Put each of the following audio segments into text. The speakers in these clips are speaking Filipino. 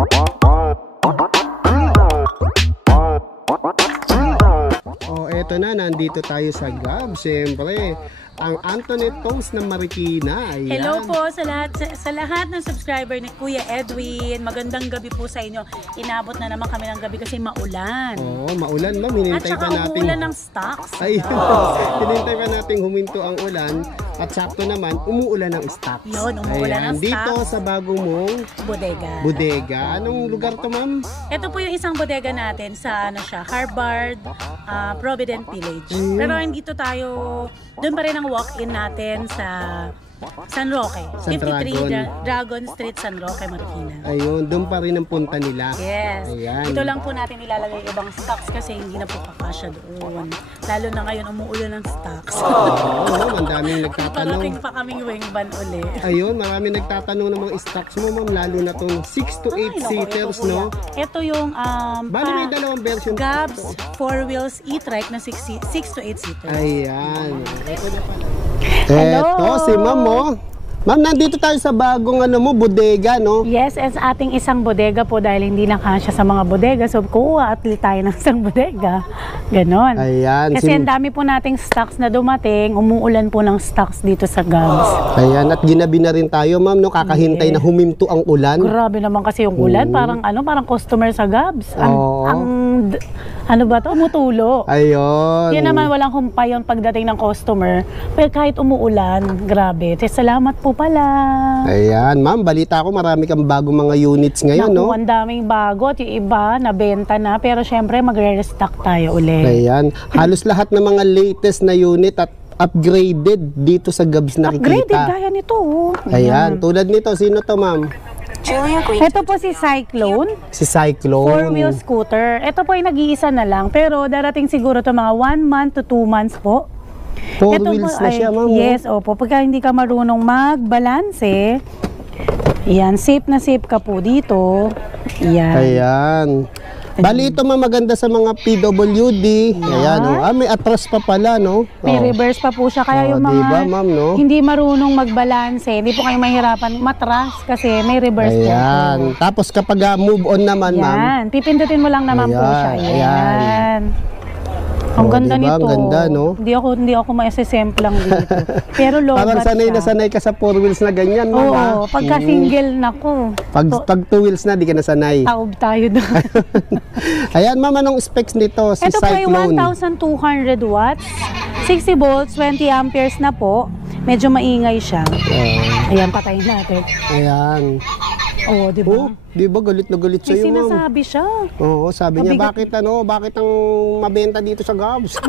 Oh, eto na, nandito tayo sa Gab. Siyempre, ang Antoinette Toast ng Marikina. Ayan. Hello po sa lahat ng subscriber ni Kuya Edwin. Magandang gabi po sa inyo. Inabot na naman kami ng gabi kasi maulan. Oo, maulan ma'am. Hinintay pa natin. umuulan ng stocks. Ay, hinintay pa natin huminto ang ulan. At sakto naman, umuulan ng stocks. Yun, umuulan ng stocks. Dito sa bago mong bodega. Anong lugar to ma'am? Ito po yung isang bodega natin sa Harvard Provident Village. Pero dito tayo, doon pa rin ang walk-in natin sa San Roque, San 53 Dragon Street, San Roque, Marikina. Ayun, doon pa rin ang punta nila. Yes. Ayan. Ito lang po natin ilalagay ibang stocks kasi hindi na po kakasya doon. Lalo na ngayon umuulan ng stocks. Oo, ang daming nagtatanong. Parating pa kaming wing van uli. Ayun, maraming nagtatanong ng mga stocks mo ma'am, lalo na itong 6 to 8 seaters, no? Ito yung bali may dalawang version. Gabs 4 wheels e-trike na 6 to 8 seaters. Ayan. Ito na pala. Hello! Eto, si ma'am, oh. Ma'am, nandito tayo sa bagong bodega, no? Yes, as ating isang bodega po dahil hindi na kasya sa mga bodega. So, kuha at tayo ng isang bodega. Ganon. Ayan. Kasi ang dami po nating stocks na dumating. Umuulan po ng stocks dito sa Gabs. Ayan, at ginabi na rin tayo, ma'am, no? Kakahintay na huminto ang ulan. Grabe naman kasi yung ulan. Parang customer sa Gabs. Ano ba to? Umutulo. Ayun. Yan naman, walang humpay yung pagdating ng customer. Pero kahit umuulan, grabe. Salamat po pala. Ayan, ma'am, balita ko marami kang bagong mga units ngayon, no? Ang daming bago at yung iba nabenta na, pero syempre magre-restock tayo ulit. Ayan, halos lahat ng mga latest na unit at upgraded dito sa Gabs nakikita. Upgraded, gaya nito. Ayan, tulad nito, sino to, ma'am? Ito po si Cyclone. Si Cyclone. 4-wheel scooter. Ito po ay nag-iisa na lang, pero darating siguro to mga 1 month to 2 months po. 4 wheels na siya, ma'am. Yes, opo. Pagka hindi ka marunong magbalanse, yan, safe na safe ka po dito. Yan. Ayan. Bali ito maganda sa mga PWD. Ayan, oh. May atras pa pala, no? May reverse pa po siya. Kaya yung mga diba, ma'am, no? hindi marunong magbalanse, hindi po kayo mahirapan matras kasi may reverse po. Ayan. Tapos kapag move on naman, ma'am. Yan. Pipindutin mo lang naman po siya. Ayan. Ang ganda diba? nito. Ang ganda, no? Hindi ako ma-sample dito. Pero low parang sanay siya. na sanay ka sa 4 wheels na ganyan, ma'am. Oo, pagka single nako. Pag 2 wheels na, di ka na sanay. Taob tayo doon. Ayan, ma'am, anong specs nito? Si Ito Cyclone. po ay 1,200 watts, 60 volts, 20 amperes na po. Medyo maingay siya. Ayan, patayin natin. Ayan. Oo, di ba? Oh, di ba galit na galit May sa'yo, ma'am? sinasabi siya. Oo, sabi niya, Mabigat. bakit ang mabenta dito sa Gabs?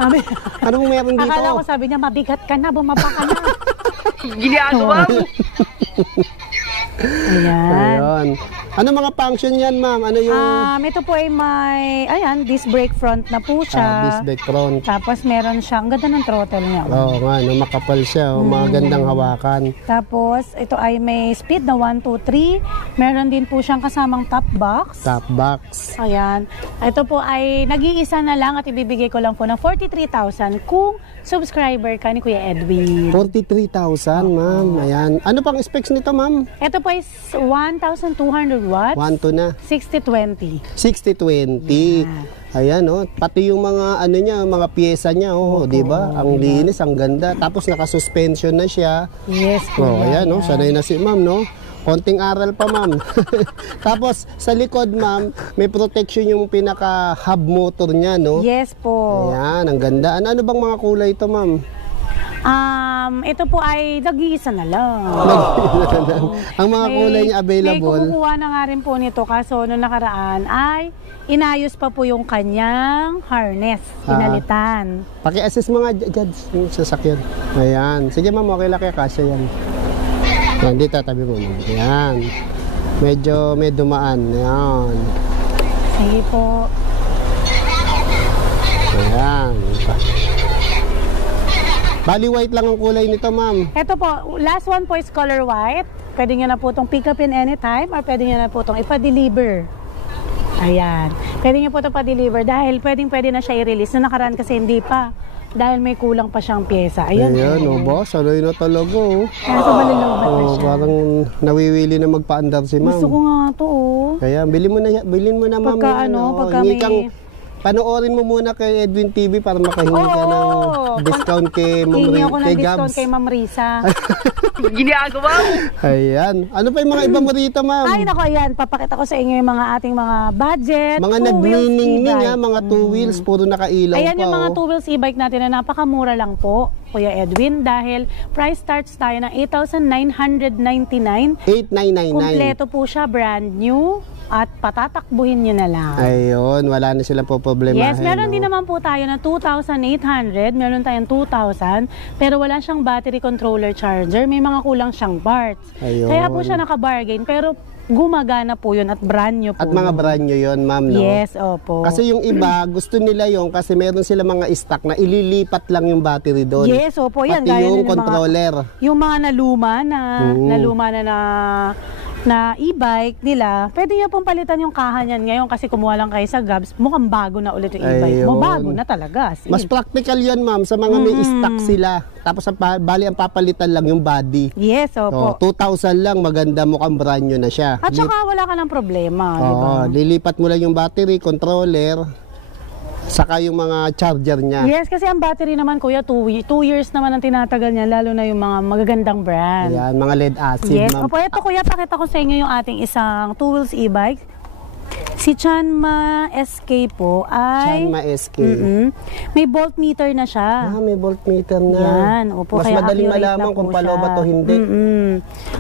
Anong meron dito? Akala ko sabi niya, mabigat ka na, bumaba ka na. Ginagawa mo. Ayan. Ayan. Ano mga function yan, ma'am? Ano yung Ito po ay may, disc brake front na po siya. disc brake front? Tapos meron siya, ang ganda ng throttle niya. Oo nga, no, makapal siya. Magandang hawakan. Tapos, ito ay may speed na 1, 2, 3. Meron din po siyang kasamang top box. Top box. Ayan. Ito po ay nag-iisa na lang at ibibigay ko lang po ng 43,000 kung subscriber ka ni Kuya Edwin. 43,000, ma'am. Ayan. Ano pang specs nito, ma'am? Ito po ay 1,200 watts. 1 na. 60-20. 60-20. Ayan, oh. Pati yung mga mga pyesa niya, di ba? Ang linis, ang ganda. Tapos naka-suspension na siya. Yes po. Oh, ayan, oh. Sanay na si ma'am, no? Konting aral pa, ma'am. Tapos sa likod, ma'am, may protection yung pinaka-hub motor niya, no? Yes po. Ayan, ang ganda. Ano bang mga kulay ito, ma'am? Ito po ay nag-iisa na lang. Ang mga kulay niya available. May kumukuha na nga rin po nito kaso noong nakaraan ay inayos pa po yung kanyang harness. Pinalitan. Paki-assist mga judge yung sasakyan. Ayan. Sige, ma'am, okay lang kaya kasya yan. Yan, dito tabi mo. Ayan. Medyo may dumaan. Ayan. Sige po. Ayan. Bali white lang ang kulay nito, ma'am. Ito po, last one po is color white. Pwede nyo na po itong pick up in anytime or pwede nyo na po itong ipa-deliver. Ayan. Pwede nyo po itong pa-deliver dahil pwede na siya i-release. Na nakaraan kasi hindi pa. Dahil may kulang pa siyang pyesa. Ayan. Ayan, o ba? Sanay na talaga, oh. Kaso malulubat na siya. Parang nawiwili na magpaandar si ma'am. Gusto ko nga to, oh. Kaya bilhin mo na ma'am. Pagka yan, ano, oh. pagka Hingi may- kang, panoorin mo muna kay Edwin TV para makahingi ka ng discount kay Ma'am Hingi ako ng kay discount Gabs. kay Ma'am Risa. Ginagawa mo. Ayan. Ano pa yung mga iba mo rito, ma'am? Ay, nako, ayan. Papakita ko sa inyo yung mga ating mga budget. Mga two-wheels nagniningning e-bike. mga two wheels, puro nakailaw Ayan pa. yung mga oh. two-wheels e-bike natin na napakamura lang po, Kuya Edwin, dahil price starts tayo ng 8,999. 8,999. Kompleto po siya, brand new, at patatakbuhin nyo na lang. Ayun, wala na silang poproblemahin. Yes, meron no? din naman po tayo na 2,800, meron tayong 2,000, pero wala siyang battery controller charger, may mga kulang siyang parts. Ayun. Kaya po siya naka-bargain, pero gumagana po yun at brand new po. At mga brand nyo yun, ma'am, no? Yes, opo. Kasi yung iba, gusto nila yung kasi meron sila mga stock na ililipat lang yung battery doon. Yes, opo, yan. Pati Gaya yung nun controller. Yung mga naluma na e-bike nila, pwede niya pong palitan yung kaha niyan ngayon kasi kumuha lang kayo sa Gabs, mukhang bago na ulit yung e-bike mo. Ayun. Bago na talaga. As in. Mas practical yun, ma'am, sa mga may stock sila. Tapos bali ang papalitan lang yung body. Yes, opo. So, 2,000 lang, maganda, mukhang brand new na siya. At saka wala ka ng problema, di ba? Lilipat mo lang yung battery, controller, saka yung mga charger niya. Yes, kasi ang battery naman, kuya, 2 years naman ang tinatagal niya, lalo na yung mga magagandang brand. Ayan, mga lead acid, Yes, ma'am. opo, ito kuya, pakita ko sa inyo yung ating isang two-wheels e-bike. Si Chanma SK po ay... Chanma SK. May voltmeter na siya. May voltmeter na. Yan, opo, Mas kaya madaling accurate malaman na kung po palobat siya. o hindi.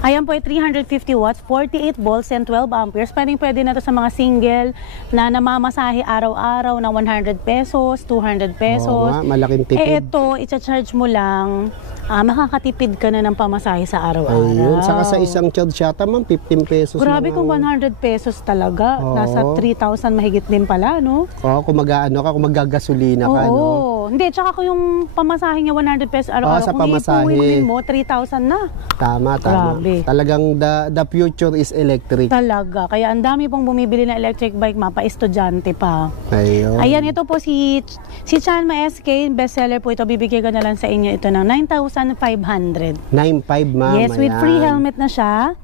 Ayan po ay 350 watts, 48 volts, and 12 amperes. Pwede na to sa mga single na namamasahe araw-araw ng 100 pesos, 200 pesos. Oo nga, malaking tipid. Ito, i-charge mo lang, makakatipid ka na ng pamasahe sa araw-araw. Ayun, saka sa isang charge yata, ma'am, 15 pesos. Grabe na, kung 100 pesos talaga. Oo. Nasa 3,000 mahigit din pala, no? kung mag-ano ka, kung magagasolina ka, no? Oo. Hindi, tsaka kung yung pamasahe niya 100 pesos araw-araw, sa kung pamasahe. ipuwin mo, 3,000 na. Tama. Grabe. Talagang the future is electric. Talaga. Kaya ang dami pong bumibili ng electric bike, estudyante pa. Ayun. Ayan, ito po si Chanma SK, bestseller po ito. Bibigyan ko na lang sa inyo ito ng 9,500. 9.5, ma'am. Yes, with ayan. free helmet na siya.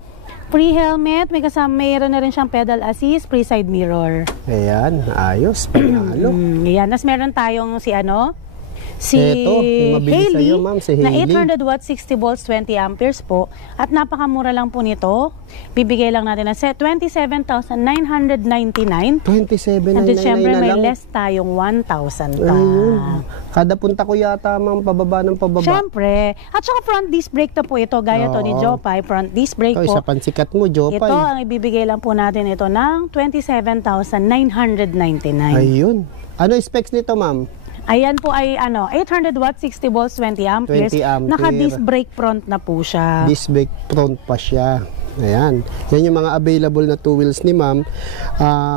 Free helmet, mayroon na rin siyang pedal assist, free side mirror. Ayan, ayos, panalo. Ayan, tas meron tayong si Eto, yung mabilis Hailey, sa'yo, ma'am, si na Hailey. 800 watts, 60 volts, 20 amperes po. At napakamura lang po nito. Bibigay lang natin na 27,999. 27,999 And then, syempre, na may lang. less tayong 1,000 pa. Ayun. Kada punta ko yata, ma'am, pababa ng pababa. Syempre. At saka front disc brake na po ito. Gaya to ni Oo. Jopay. Front disc brake Ito, po. isa pansikat mo, Jopay. Ito, ang ibibigay lang po natin ito ng 27,999. Ayun. Ano specs nito, ma'am? Ayan po ay 800 watts, 60 volts, 20 amperes. 20 ampere. Naka-disc brake front na po siya. Disc brake front pa siya. Ayan. Yan yung mga available na two wheels ni ma'am.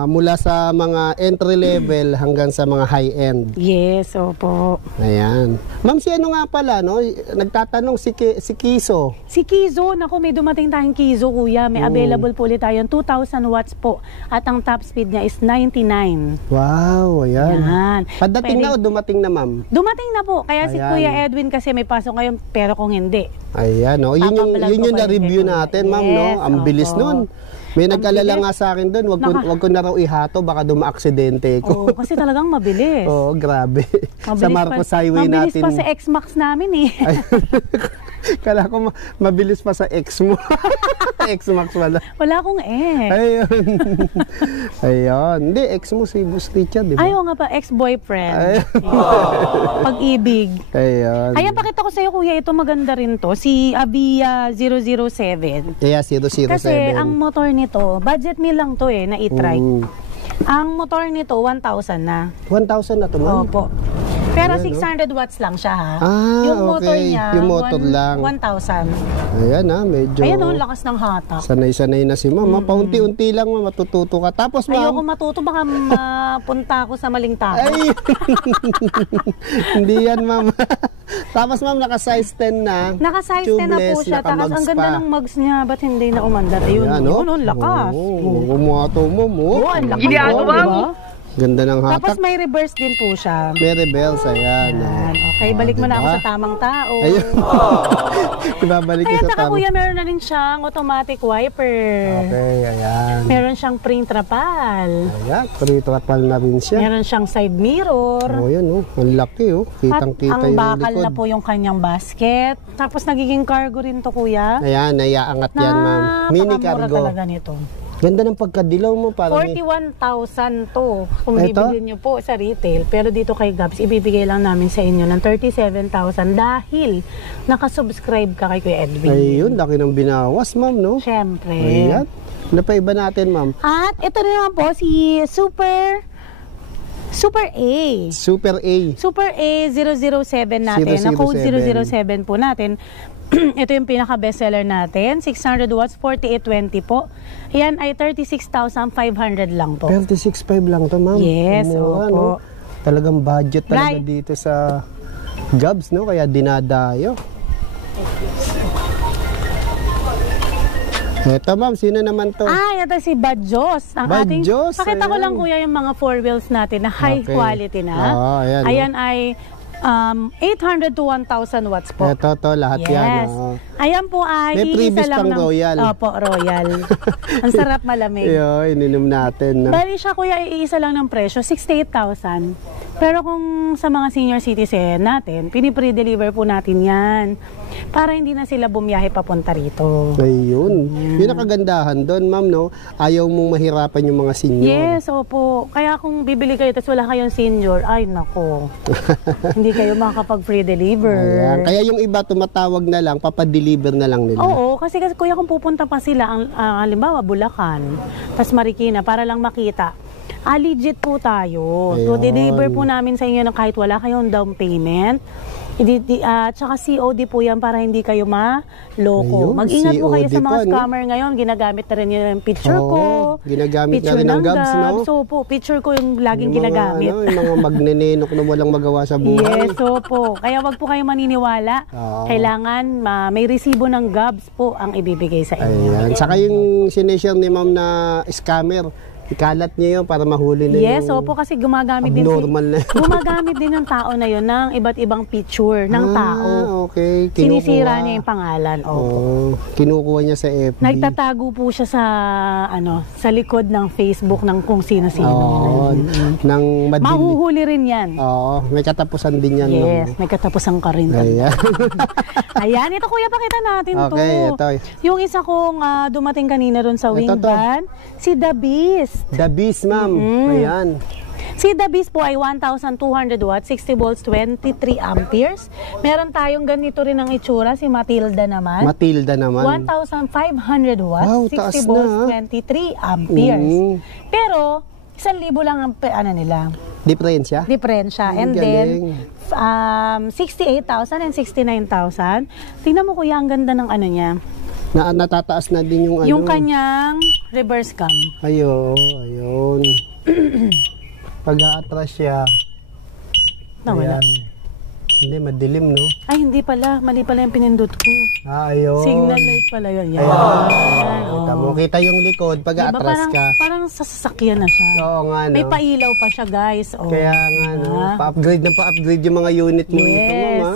Mula sa mga entry level hanggang sa mga high end. Yes, opo. Ayan. Ma'am, si ano nga pala, no? Nagtatanong si Kiso. Si Kizo, naku, may dumating tayong Kizo, kuya. May available po ulit tayo, 2,000 watts po. At ang top speed niya is 99. Wow, ayan. Yan. Padating na o dumating na, ma'am? Dumating na po. Kaya si Ayan. Kuya Edwin kasi may pasok ngayon, pero kung hindi. Ayan, no? Yun yung Papablog ko pa rin na-review kay Kuya. natin, ma'am, no? Yes, Ang bilis opo. nun. May nag-alala bilis. nga sa akin doon, wag ko na raw ihato, baka dumaaksidente ko. Oo, kasi talagang mabilis. Oo, grabe. Sa Mabilis Marcos pa, Highway mabilis natin. pa sa X-Max namin eh. Ay, kala ko mabilis pa sa ex mo. X-Max wala. Wala akong X. Ayun. Ayun. Hindi, ex mo si Boss Richard, di ba? Ayaw nga pa, ex-boyfriend. Ay. Pag-ibig. Ayun. Ayan, pakita ko sa'yo, kuya, ito maganda rin to. Si Avia 007. Kaya 007. Kasi ang motor nito, budget meal lang to na i-try. Ang motor nito, 1,000 na. 1,000 na to, ma'am. Opo. Pero Ayan, 600 watts lang siya, ha? Ah, yung motor okay. niya, Yung motor lang. 1,000. Ayan, medyo Ayan, ang lakas ng hatak. sanay-sanay na si ma'am. Paunti-unti lang, ma'am, matututo ka. Tapos, Ayoko ma'am, matuto, baka mapunta ako sa maling tao. ay, hindi yan, ma'am. Tapos, ma'am, naka-size 10 na. Naka-size 10 na po Tubeless, siya. Tapos ang naka-mugs ganda pa. ng mugs niya. Ba't hindi na umandar? Ayun, Ayan, yun, ang lakas. Umuhato mo, mo. Oo, ang lakas. Ginagawa diba? mo. Ganda ng Tapos hatak. may reverse din po siya. May rebels, ayan. Ayan, okay. Ay, balik mo na ako diba? sa tamang tao. Ayun. Ibabalik ko Kaya sa saka tama. kuya, meron na rin siyang automatic wiper. Okay, ayan. Meron siyang print trapal. Ayan, prito-trapal na rin siya. Meron siyang side mirror. Oh, yan oh. Ang laki oh. At Kitang-kita ang yung bakal likod. na po yung kanyang basket. Tapos nagiging cargo rin to kuya. Ayan, naiaangat yan, ma'am. Mini Napakamura cargo. talaga nito. Ganda ng pagkadilaw mo. Parang 41,000 to kung Ito? bibili nyo po sa retail. Pero dito kay Gabs, ibibigay lang namin sa inyo ng 37,000 dahil nakasubscribe ka kay Kuya Edwin. Ayun, laki ng binawas, ma'am, no? Siyempre. Ayan. Ano pa iba natin, ma'am? At ito na naman po si Super A. Super A. Super A 007 natin. Na code 007 po natin. Ito yung pinaka bestseller natin. 600 watts, 4820 po. Yan ay 36,500 lang po. 36.5 lang to, ma'am. Yes, Mura, opo. no? Talagang budget talaga Right. dito sa Gabs, no? Kaya dinadayo. Eto, ma'am. Sino naman to? Ito si Badjos. Ang Badjos, pakita ko ayan. lang kuya yung mga four wheels natin na high Okay. quality na. Ayan, Ayan ay 800 to 1,000 watts po. Eto, to. Lahat yan. Yes. Oh. Ayan po ay May iisa previous lang pang ng... Royal. Opo, Royal. Ang sarap malamig. Yo, ininom natin, no? Bali siya kuya, iisa lang ng presyo, 68,000. Pero kung sa mga senior citizen natin, pinipre-deliver po natin yan. Para hindi na sila bumiyahe papunta rito. Ayun. Yun ang kagandahan doon, ma'am, no? Ayaw mong mahirapan yung mga senior. Yes, opo. Kaya kung bibili kayo tapos wala kayong senior, ay nako. Hindi kayo makakapag-free deliver. Ayan. Kaya yung iba tumatawag na lang, papadeliver na lang nila. Oo, kasi kuya kung pupunta pa sila, halimbawa Bulacan, tapos Marikina, para lang makita. Legit po tayo. So, Ayun. deliver po namin sa inyo ng kahit wala kayong down payment. Tsaka COD po yan para hindi kayo maloko. Ayun, Mag-ingat po kayo COD sa mga pa, no? scammer ngayon. Ginagamit na rin yung picture ko. Oo, ginagamit na Picture rin ng Gabs, no? So po, picture ko yung laging Yung mga, ginagamit. Ano, yung mga magnenenok na walang magawa sa buhay. Yes, so po. Kaya wag po kayo maniniwala. Oo. Kailangan may resibo ng Gabs po ang ibibigay sa inyo. Ayan. Saka yung sineshare ni ma'am na scammer, ikalat niya yun para mahuli na Yes, yung opo, kasi gumagamit din abnormal na. gumagamit din ng tao na yun ng iba't ibang picture ng tao. Okay. Sinisira niya yung pangalan. Opo. Oh, kinukuha niya sa FB. Nagtatago po siya sa sa likod ng Facebook ng kung sino-sino. Oo. Nang madili. Mahuhuli rin yan. Oo. May katapusan din yan. Yes, ma'am. may katapusan ka rin. Ayan. Ayan, ito kuya, pakita natin to. Okay, ito. Yung isa kong dumating kanina ron sa Ito to. Wingban, si The Beast. The Beast, ma'am. Ayan. Si The Beast po ay 1,200 watts, 60 volts, 23 amperes. Meron tayong ganito rin ang itsura, si Matilda naman. Matilda naman. 1,500 watts, Wow, taas 60 volts, na, 23 amperes. Mm. Pero, 1,000 lang ang nila, Diferensya? diferensya. And galing. then, 68,000 and 69,000. Tingnan mo kuya, ang ganda ng ano niya. Natataas na din yung ano. Yung kanyang reverse cam. Ayun. Pag-aatras siya. Nawala. Ayan. Hindi, madilim, no? Ay, hindi pala. Mali pala yung pinindot ko. Ayun. Signal light pala yun. Yan. Kita mo, kita yung likod, Diba, pag-aatras ka. parang sa sasakyan na siya. Oo nga, no? May pailaw pa siya, guys. Oh. Kaya nga, no? Pa-upgrade na pa-upgrade yung mga unit mo ito, ma'am, ha?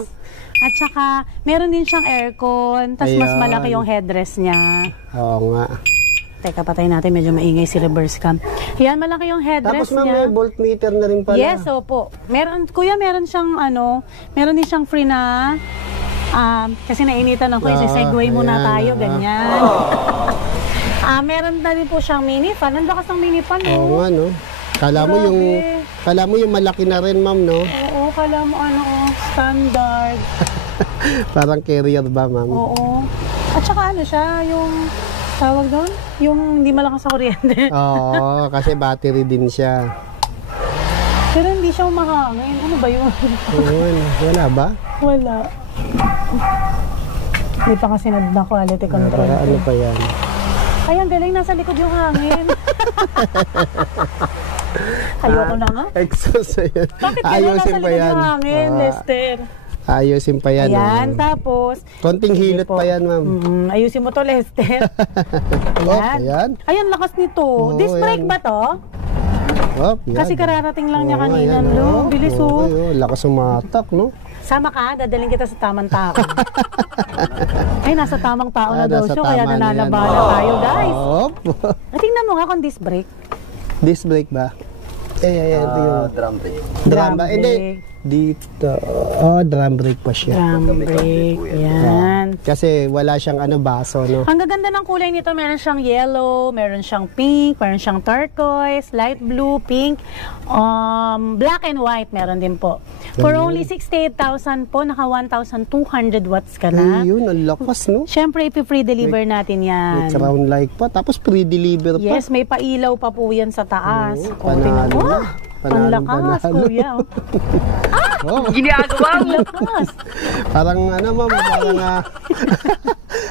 At saka, meron din siyang aircon, tapos mas Ayan. malaki yung headrest niya. Oo nga. Teka, patay natin, medyo maingay si reverse cam. Yan, malaki yung Tapos, headrest ma'am, niya. may voltmeter na rin pala. Yes, opo. Kuya, meron siyang meron din siyang free na, kasi nainitan ako, segue muna ayan, tayo, ganyan. Meron na din po siyang mini fan. Ang lakas ng mini fan, Oo nga, no? Kala mo yung malaki na rin, ma'am, no? Oo, kala mo standard. Parang carrier ba, ma'am? Oo. At saka siya, yung tawag doon? Yung hindi malakas sa kuryente. Oo, kasi battery din siya. Pero hindi siya umahangin. Ano ba yun? Ayun, wala ba? Wala. Hindi pa kasi na quality control. Ano pa yan? Ay, ang galing. Nasa likod yung hangin. Ayoko na nga. Exhaust na yan. Bakit gano'n nasa likod yung hangin, Lester? Ayusin pa yan. Ayan, tapos... Konting hilot pa yan, ma'am. ayusin mo to, Lester. Ayan. Ayan. Ayan, lakas nito. Oo, Disc brake ayan. ba to? Hop, yan. Kasi kararating lang niya Oo, kanina, yan, no? oh. Bilis, Okay, oh. oh. Lakas sumatak, no? Sama ka, dadaling kita sa tamang tao. Ay, nasa tamang tao na daw Nasa siya, kaya tama na yan. nananabala tayo, guys. Hop. Tingnan mo nga kung disc brake. Disc brake ba? Ayan. Drum brake. Drum ba? brake. Hindi. Dito. Oh, drum brake pa siya. Drum brake, yan. Kasi wala siyang baso, no? Ang gaganda ng kulay nito, meron siyang yellow, meron siyang pink, meron siyang turquoise, light blue, pink, black and white meron din po. For only 68,000 po, naka 1,200 watts ka na. Ayun, ang lakas, no? Siyempre, ipi-free deliver natin May yan. crown like pa. Tapos pre-deliver pa. Yes, may pailaw pa po yan sa taas. Oo, O, tingnan mo. panalo na. Ang lakas, Panalo. kuya. Oh. Oh, Ginagawa Ang mo. lakas. parang ma'am,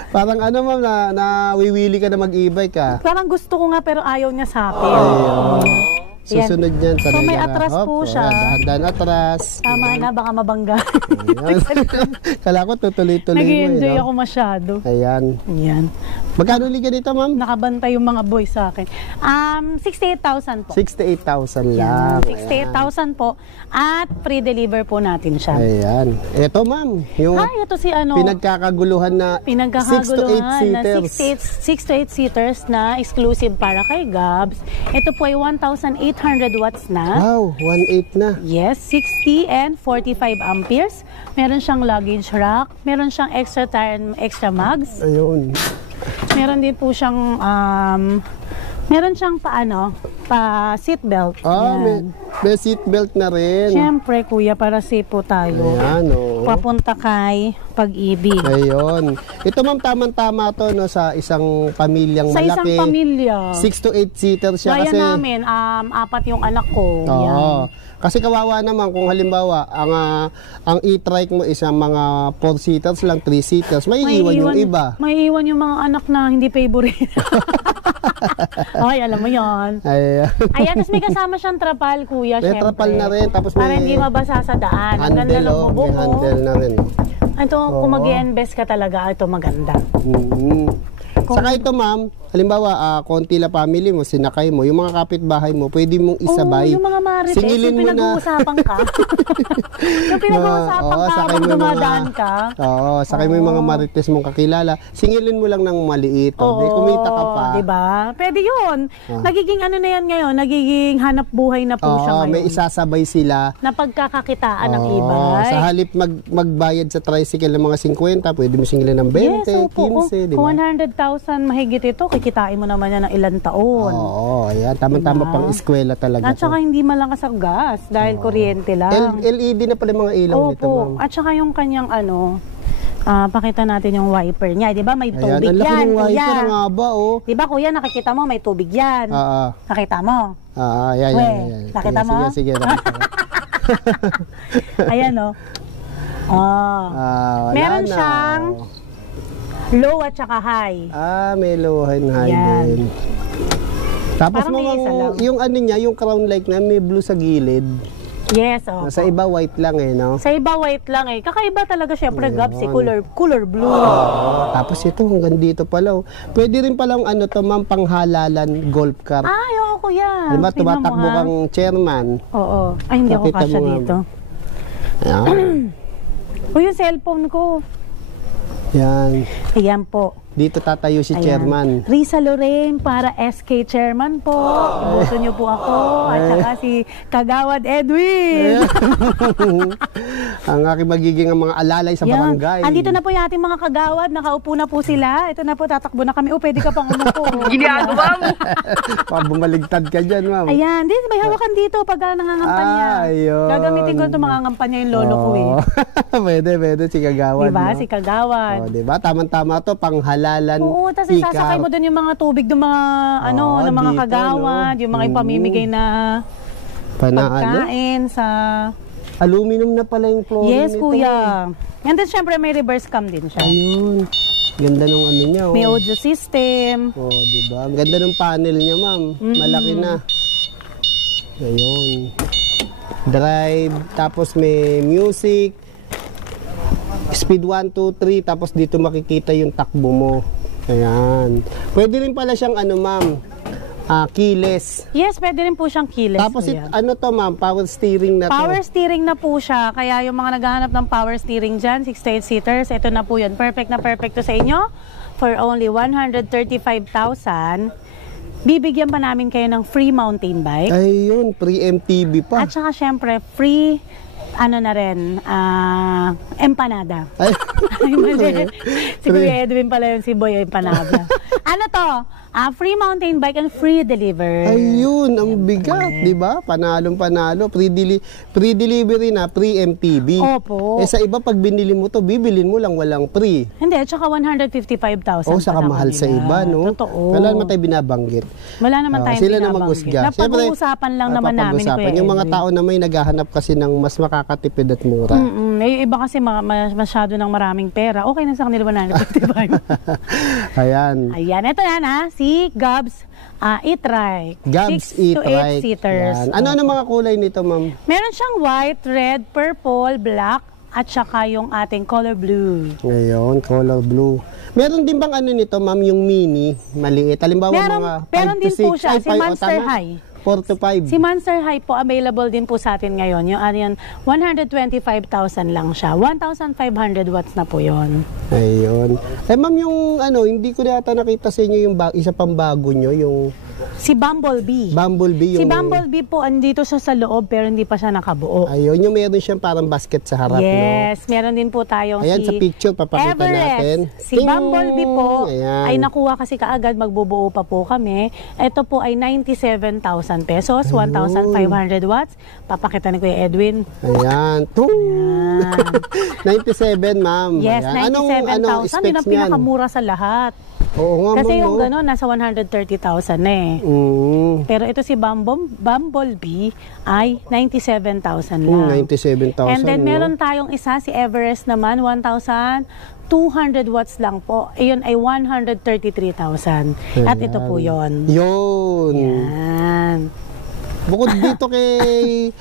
parang ma'am, nawiwili ka na mag-e-bike ka. Parang gusto ko nga pero ayaw niya sa akin. Ayun. Yan. Susunod yan. So, sanay may ka na. atras Hop, po oh, siya. Dahan-dahan atras. Tama na, baka mabangga. Ayan. Kala ko tutuloy-tuloy mo. Nag-enjoy no? ako masyado. Ayan. Yan. Magkano liga nito, ma'am? Nakabantay yung mga boys sa akin. 68,000 po. 68,000 lang. 68,000 po. At free deliver po natin siya. Ayan. Ito, ma'am. Yung Ay, ito si ano. pinagkakaguluhan na 6 to 8 Pinagkakaguluhan na seaters. 6 to 8 seaters na exclusive para kay Gabs. Ito po ay 1,800 watts na. Wow, 1.8 na. Yes, 60 and 45 amperes. Meron siyang luggage rack. Meron siyang extra tire and extra mags. Ayun. Meron din po siyang meron siyang pa seatbelt. Ah, may seatbelt na rin. Siyempre, kuya, para safe po tayo. Ayan, oo. Papunta kay Pag-ibig. Ayun. Ito, ma'am, tamang-tama to, no, sa isang pamilyang Sa isang malaki. pamilya. 6 to 8 seater siya Gaya kasi. namin, 4 yung anak ko. Oo. Yan. Kasi kawawa naman kung halimbawa ang e-trike mo isang mga 4 seaters lang, 3 seaters, may iwan yung iba. May iwan yung mga anak na hindi favorite. Ay, alam mo yon. Ayan. Ayan, tapos may kasama siyang trapal, kuya, May syempre. trapal na rin, tapos Para may hindi mabasa sa daan. Ang ganda handle, ng oh, bubong may handle na rin. Ito, kung Oo. mag-i-invest ka talaga, ito maganda. Saka ito, ma'am, halimbawa, konti la family mo, sinakay mo, yung mga kapitbahay mo, pwede mong isabay. Oo, yung mga marites, Singilin yung mo na. pinag-uusapan ka. Yung pinag-uusapan Oo, ka sakay habang mo yung dumadaan mga- ka. Oo, sakay mo yung mga marites mong kakilala, singilin mo lang ng maliit. Oo, Di kumita ka pa. diba? Pwede yun. Nagiging ano na yan ngayon, nagiging hanap buhay na po siya Oo, ngayon. may isasabay sila. Na pagkakakitaan ng Oo, e-bike. sa halip magbayad sa tricycle ng mga 50, pwede mo singilin ng 20, Yes, opo. 15, di Kung ba? 100,000 mahigit ito, kikitain mo naman yan ng ilang taon. Oo, ayan. Tama-tama Diba? pang eskwela talaga At saka to. hindi malakas ang gas dahil kuryente lang. LED na pala yung mga ilaw nito, Opo. ma'am. At saka yung kanyang pakita natin yung wiper niya. Di ba may Ayan, tubig ang laki yan, ng kuya? wiper nga ba, oh. Di ba kuya, nakikita mo may tubig yan? Oo. Nakita mo? Ayan, We, ayan. nakita mo? Sige, nakita ko. Ayan, oh. Oh. Wala Meron na, siyang oh. low at saka high. May lohan high Yan. din. Tapos Parang may isa lang. yung ano niya, yung crown like na may blue sa gilid. Yes, oh. Sa iba white lang no? Sa iba white lang eh. Kakaiba talaga syempre Gabs, color blue. Tapos ito hanggang dito pala. Pwede rin palang to, ma'am, panghalalan golf cart. Ay, oo kuya. Alam ba, Tingnan mo, tumatakbo ha? kang chairman. Oo. Ay, hindi ako Nakita kasya mo nga. dito. Ayan. O yung cellphone ko. Yan. Ayan po. Dito tatayo si Ayan. chairman. Risa Lorraine para SK Chairman po. Gusto niyo po ako. At saka si Kagawad Edwin. Ang aking magiging ang mga alalay sa Yan. barangay. Andito na po yung ating mga kagawad. Nakaupo na po sila. Ito na po, tatakbo na kami. O, pwede ka pang umupo. Ginagawa mo. Bumaligtad ka dyan, ma'am. Ayan. Di, may hawakan dito pag nangangampanya. Ayun. Gagamitin ko ito mangangampanya yung lolo ko eh. Pwede, si Kagawad. Diba? no? Si Kagawad. Diba? Tama-tama to, panghalalan. Oo, tapos isasakay mo doon yung mga tubig ng mga ng mga dito, kagawad, yung mga ipamimigay na pagkain sa... Aluminum na pala yung flooring Yes, nito. kuya. And then syempre may reverse cam din siya. Ayun. Ganda nung ano niya. May audio system. Diba? Ang ganda ng panel niya, ma'am. Malaki na. Ayun. Drive, tapos may music. Speed 1, 2, 3, tapos dito makikita yung takbo mo. Ayan. Pwede rin pala siyang ma'am, keyless. Yes, pwede rin po siyang keyless. Tapos kuya. ano to ma'am, power steering na to. Power steering na po siya. Kaya yung mga naghahanap ng power steering dyan, 6 to 8 seaters, ito na po yun. Perfect na perfect to sa inyo. For only 135,000, bibigyan pa namin kayo ng free mountain bike. Ayun, pre-MTB pa. At saka syempre, free, ano na rin, empanada. Ay, Ay, mali. Si Kuya Edwin pala yung si Boy Empanada. Ano to? Free mountain bike and free deliver. ayun, ang bigat, di ba? Panalong panalo. Pre-delivery na, pre-MTB. Opo. Eh sa iba, pag binili mo to, bibilin mo lang walang free. Hindi, at saka 155,000 O, saka pa na mahal sa kanila. iba, no? Totoo. Wala naman tayo binabanggit. Wala naman tayong Sila na binabanggit. mag-usga. Napag-uusapan lang naman namin ni Kuya Yung mga Edwin. tao na may naghahanap kasi ng mas makakatipid at mura. Yung iba kasi masyado ng maraming pera. Okay na sa kanila 155. Ayan. Ayan, ito yan ha. Si Gabs e-trike. Gabs 6 to 8 e-trike. seaters. Yan. Ano mga kulay nito, ma'am? Meron siyang white, red, purple, black, at saka yung ating color blue. Ngayon, color blue. Meron din bang ano nito, ma'am, yung mini, maliit? Halimbawa mga 5 meron to din po 6. siya, si Monster High. 4 to 5. Si Monster High po, available din po sa atin ngayon. Yung ano yan, 125,000 lang siya. 1,500 watts na po yon. Ayun. Eh, ma'am, yung ano, hindi ko yata nakita sa inyo yung isa pang bago nyo, yung Si Bumblebee. Bumblebee. Si Yung, Bumblebee po, andito siya sa loob pero hindi pa siya nakabuo. ayun, yung meron siyang parang basket sa harap, no? Yes, meron din po tayong Ayan, si sa picture, papakita Everest. natin. Si Ting! Bumblebee po Ayan. ay nakuha kasi kaagad, magbubuo pa po kami. Ito po ay 97,000 pesos, 1,500 watts. Papakita ni Kuya Edwin. Ayan. Tung! 97, ma'am. Yes, Ayan. 97,000. Yun specs ang niyan? pinakamura sa lahat. Oo nga, Kasi ma'am, yung no? gano'n, nasa 130,000 na eh. Pero ito si Bumblebee ay 97,000 lang. 97,000. And then no? meron tayong isa, si Everest naman, 1,200 watts lang po. Iyon ay 133,000. At ito po yon. Yun. Yan. Bukod dito kay...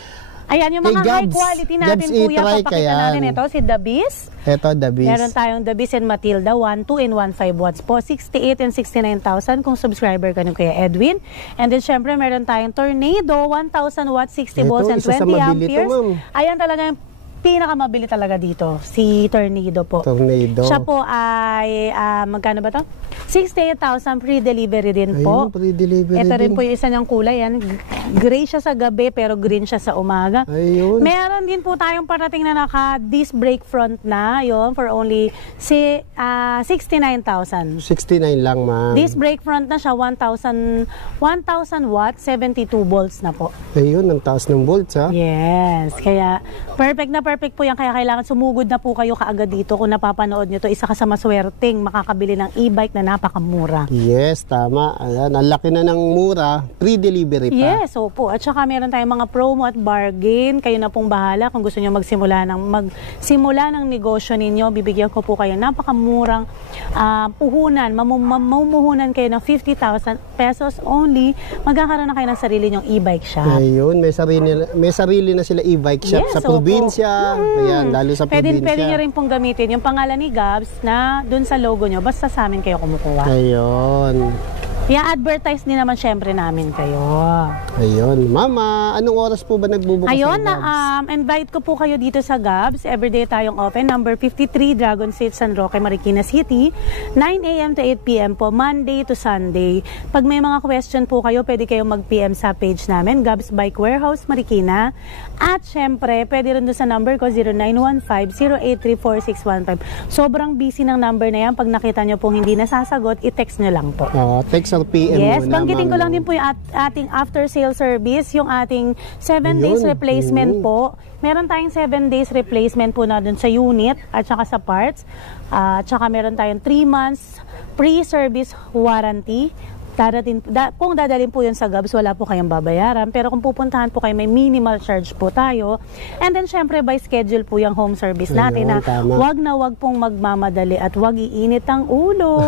Ayan, yung mga Kay high Gabs. quality natin, Gabs kuya, e-trike, papakita ayan. natin ito, si The Beast. Eto, the beast. Meron tayong The Beast and Matilda, 1, 2 and 1, 5 watts po. 68 and 69,000 kung subscriber ka ng Kuya Edwin. And then, syempre, meron tayong Tornado, 1,000 watts, 60 Ito, volts and isa sa 20 mabili to, amperes. ma'am. Ayan talaga yung pinakamabili talaga dito, si Tornado po. Tornado. Siya po ay, magkano ba to? 68,000 free delivery din po. Ayun, pre-delivery Ito rin din. po yung isa niyang kulay. Yan. Gray siya sa gabi pero green siya sa umaga. Ayun. Meron din po tayong parating na naka-disc brake front na. Yun, for only 69,000. 69 lang, ma'am. Disc brake front na siya, 1,000 watts, 72 volts na po. Ayun, ang taas ng volts, ha? Yes, kaya perfect na perfect po yan. Kaya kailangan sumugod na po kayo kaagad dito kung napapanood nyo to. Isa ka sa maswerteng makakabili ng e-bike na napakamura. Yes, tama. Ayan, ang laki na ng mura. Pre-delivery pa. Yes, opo. At saka meron tayong mga promo at bargain. Kayo na pong bahala kung gusto nyo magsimula ng negosyo ninyo. Bibigyan ko po kayo napakamurang puhunan. Mamumuhunan kayo ng 50,000 pesos only. Magkakaroon na kayo ng sarili nyong e-bike shop. Ayun, may sarili na sila e-bike shop Yes, sa opo. probinsya. Ayan, lalo sa Pwede probinsya. nyo rin pong gamitin yung pangalan ni Gabs na dun sa logo nyo. Basta sa amin kayo kumukuha. Ayun. I-advertise din naman syempre namin kayo. Ayun. Mama, anong oras po ba nagbubukas Ayun, ng Gabs? invite ko po kayo dito sa Gabs. Everyday tayong open. Number 53, Dragon Street, San Roque, Marikina City. 9 a.m. to 8 p.m. po, Monday to Sunday. Pag may mga question po kayo, pwede kayong mag-PM sa page namin, Gabs Bike Warehouse, Marikina. At syempre, pwede rin doon sa number ko, 0915-0834615. Sobrang busy ng number na yan. Pag nakita nyo pong hindi nasasagot, i-text nyo lang po. Text or PM Yes, muna, banggitin ko ma'am. lang din po yung ating after-sale service, yung ating 7 days Ayun. replacement po. Meron tayong 7 days replacement po na dun sa unit at saka sa parts. At saka meron tayong 3 months pre-service warranty. Kung dadalhin po yun sa Gabs, wala po kayong babayaran. Pero kung pupuntahan po kayo, may minimal charge po tayo. And then, syempre, by schedule po yung home service natin Ayun, na tama. wag pong magmamadali at wag iinit ang ulo.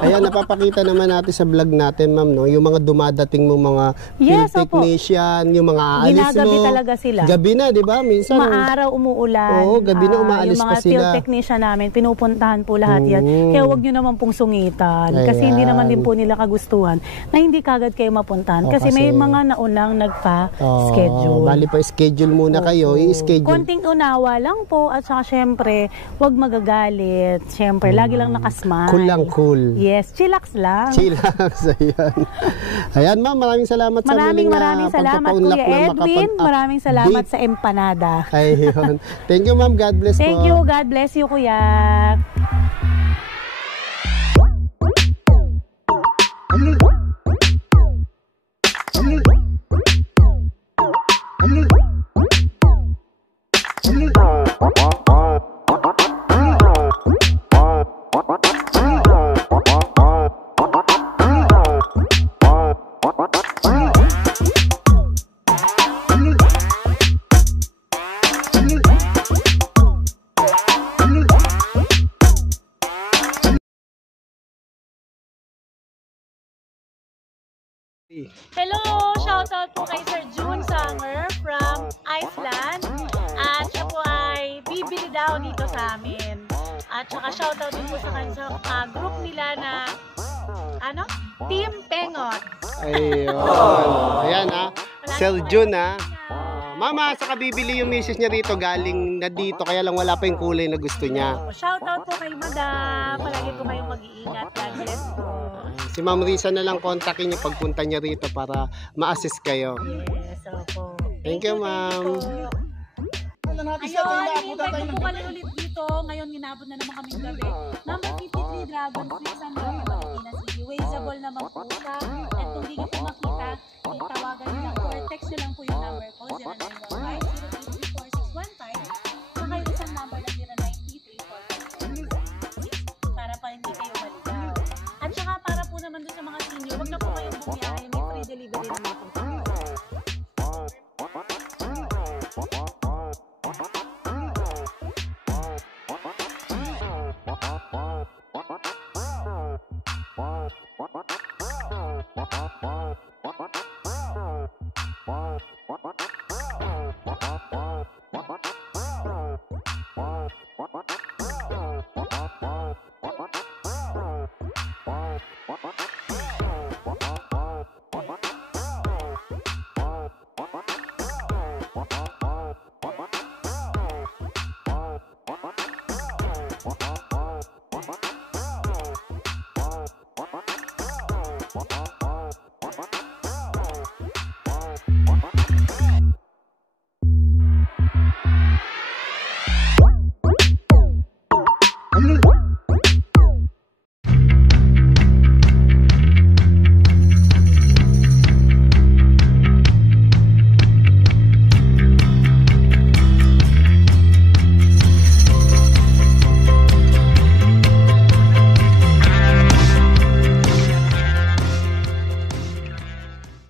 Ayan, napapakita naman natin sa vlog natin, ma'am, no? Yung mga dumadating mong mga Yes, field opo. technician, yung mga aalis Ginagabi mo. talaga sila. Gabi na, di ba? Minsan. Maaraw, umuulan. Oo, gabi na umaalis yung mga pa sila. field technician namin, pinupuntahan po lahat yan. Kaya wag nyo naman pong sungitan. Kasi Ayan. hindi naman din po nila nila kagustuhan na hindi kagad kayo mapuntahan. Oh, kasi may kasi- mga naunang nagpa-schedule. Bali pa schedule muna kayo, i-schedule. Konting unawa lang po at saka syempre, huwag magagalit. Syempre, lagi lang nakasmile. Cool lang, cool. Yes, chillax lang. Chillax, ayan. Ayan ma'am, maraming salamat sa muling Maraming salamat pagpapaunlak Kuya na Edwin. Maraming salamat makapag-update. sa empanada. Ayun. Thank you ma'am, God bless Thank po. you. God bless you, Kuya. Hello! Shoutout po kay Sir June Sanger from Iceland. At siya po ay bibili daw dito sa amin. At saka shoutout din po sa kanya sa group nila na Team Pengot. Ayun. Ayan ha. Sir Jun ha. Mama, saka bibili yung misis niya rito, galing na dito, kaya lang wala pa yung kulay na gusto niya. Shoutout po kay Madam. Palagi po kayong mag-iingat. God bless po. Si Ma'am Risa na lang kontakin niyo pagpunta niya rito para ma-assist kayo. Yes, opo. Thank you, ma'am. Ayun, hinihintay ko po kayo ulit dito. Ngayon, ginabot na naman kaming gabi. Number 53 Dragon Fruit, San Roque, Marikina City. Wazeable naman po siya. At kung di niyo po makita, tawagan niyo lang po or text niyo lang po yung number ko, 0915-0834615. Saka yung isang number na 0933-456. Para pa hindi kayo maligaw. At saka para po naman doon sa mga senior, huwag na po kayong bumiyahe. May free delivery naman po.